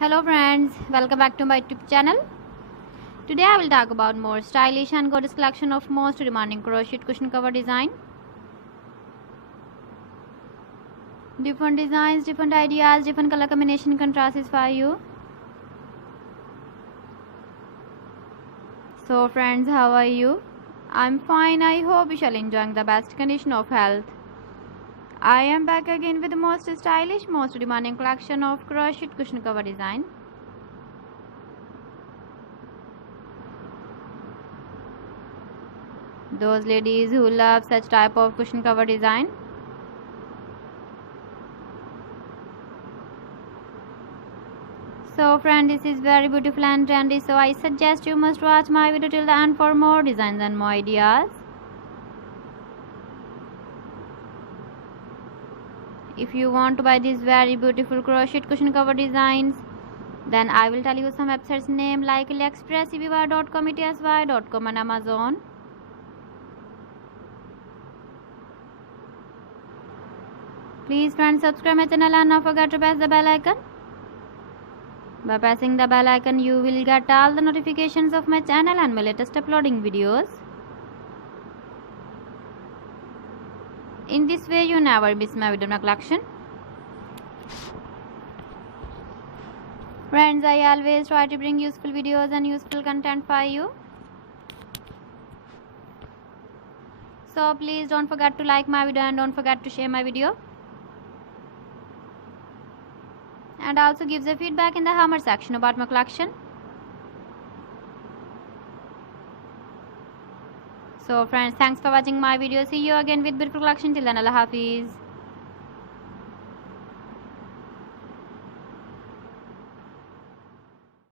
Hello friends, welcome back to my YouTube channel. Today I will talk about more stylish and gorgeous collection of most demanding crochet cushion cover design. Different designs, different ideas, different color combination contrasts for you. So friends, how are you? I'm fine. I hope you shall enjoying the best condition of health. I am back again with the most stylish, most demanding collection of crochet cushion cover design. Those ladies who love such type of cushion cover design. So friend, this is very beautiful and trendy, so I suggest you must watch my video till the end for more designs and more ideas. If you want to buy these very beautiful crochet cushion cover designs, then I will tell you some websites name like AliExpress, eBay.com, etsy.com and Amazon. Please friends, subscribe my channel and don't forget to press the bell icon. By pressing the bell icon, you will get all the notifications of my channel and my latest uploading videos. In this way, you never miss my video collection. Friends, I always try to bring useful videos and useful content for you. So please don't forget to like my video and don't forget to share my video. And also give the feedback in the comment section about my collection. So friends, thanks for watching my video. See you again with beautiful collection. Till then, Allah Hafiz.